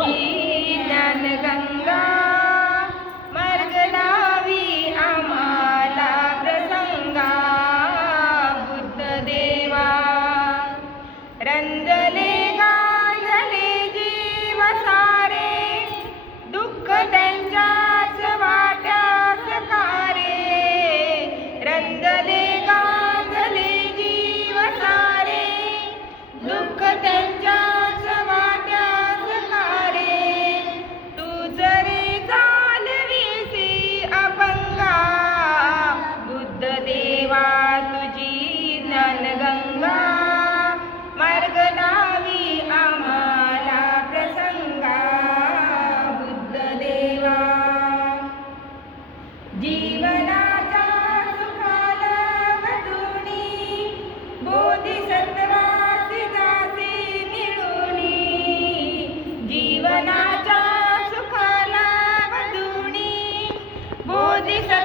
तुझी ज्ञानगंगा मार्ग लावी आम्हाला प्रसंगा बुद्ध देवा रंजले गंगा ज्ञानगंगा मार्ग लावी आम्हाला प्रसंगा बुद्ध देवा. जीवनाचा सुखाला वधुनी बोधिसत्वासी दासी मिळुनी जीवनाचा सुखाला वधुनी बोधिसत्वासी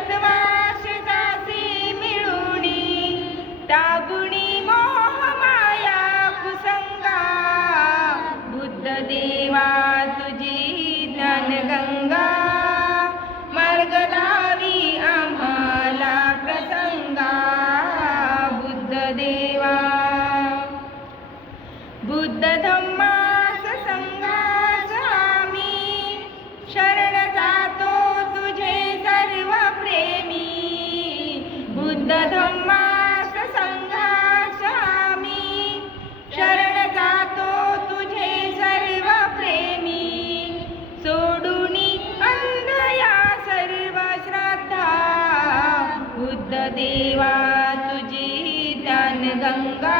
देवा। बुद्ध धम्मास संघास आम्ही शरण जातो तुझे सर्व प्रेमी बुद्ध धम्मास संघास आम्ही शरण जातो तुझे सर्व प्रेमी सोडूनी अंधया सर्व श्रद्धा बुद्ध देवा गंगा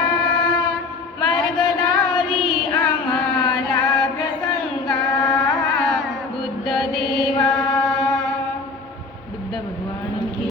मार्गदावी आम्हाला प्रसंगा बुद्ध देवा. बुद्ध भगवान की